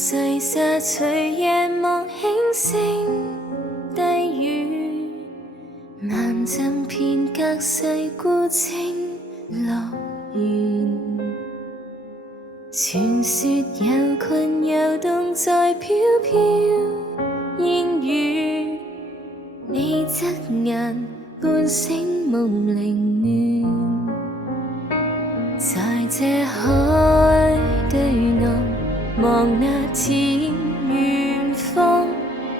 細沙隨夜幕輕聲低語，漫浸片隔世孤清樂園。傳說有群遊動在飄飄煙雨，你側眼半醒夢凌亂，在這海對岸望那天遠方，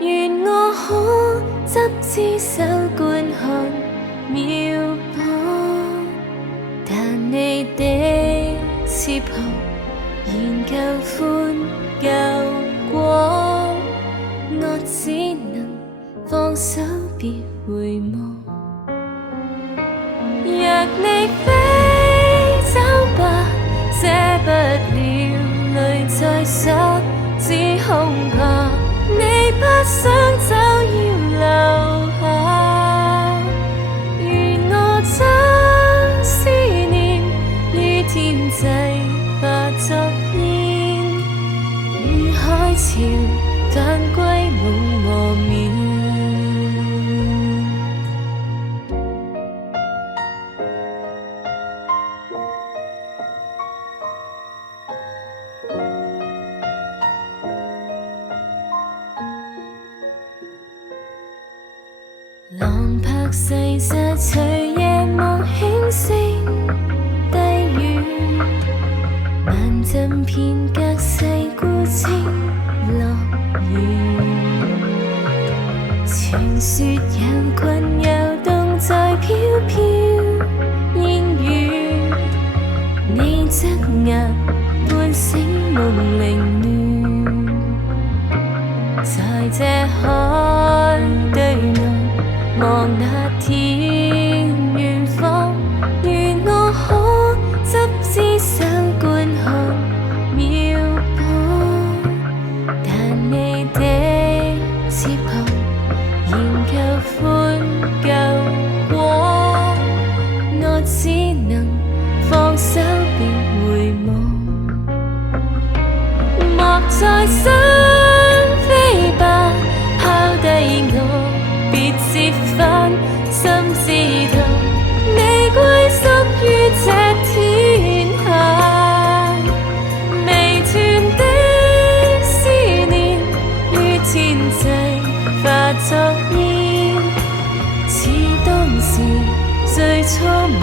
願我可執枝手觀看渺波，但你的翅膀仍舊寬夠廣，我只能放手別回望。若你飛走吧，捨不了淚在手，只恐怕你不想走要留下。願我將思念於天際化作煙，與海潮返歸夢和眠。浪拍細沙隨夜幕輕聲低語，漫浸片隔世孤清樂園。傳說有群遊動在飄飄煙雨，你側眼半醒夢凌亂，在這海對岸望那天遠方，願我可執枝手觀看渺波，但你的翅膀仍舊寬夠廣，我只能放手別回望。莫再想飛吧，拋低我別折返，心知道你歸屬於這天下。未斷的思念於天際化作煙，似當時最初夢